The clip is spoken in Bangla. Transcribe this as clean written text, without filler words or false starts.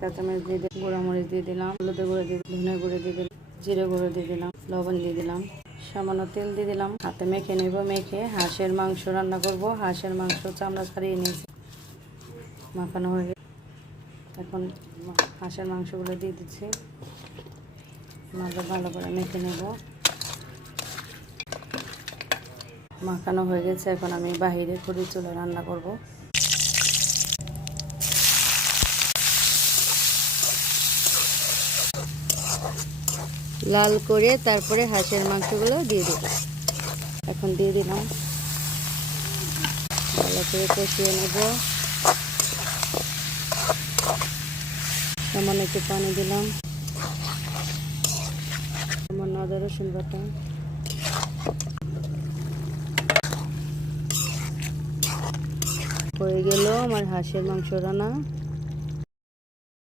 কাঁচামরিচ দিয়ে দিলাম, গুঁড়া মরিচ দিয়ে দিলাম, হলুদের গুঁড়ো দিয়ে ধনে গুঁড়ো দিয়ে দিলাম, জিরে গুঁড়ো দিয়ে দিলাম, লবণ দিয়ে দিলাম, সামান্য তেল দিয়ে দিলাম। হাতে মেখে নেব। মেখে হাঁসের মাংস রান্না করব। হাঁসের মাংস চামড়া ছাড়িয়ে নিয়েছি, মাখানো হয়ে গেছে। এখন হাঁসের মাংসগুলো দিয়ে দিচ্ছি, ভালো করে মেখে নেব। মাখানো হয়ে গেছে। এখন আমি বাহিরে খড়ির চুলা রান্না করব। লাল করে তারপরে হাঁসের মাংসগুলো দিয়ে দেব। এখন দিয়ে দিলাম, ভালো করে কষিয়ে নেব। সামান্য একটু পানি দিলাম, সামান্য আদা রসুন বাটা, হয়ে গেল আমার হাঁসের মাংস রান্না।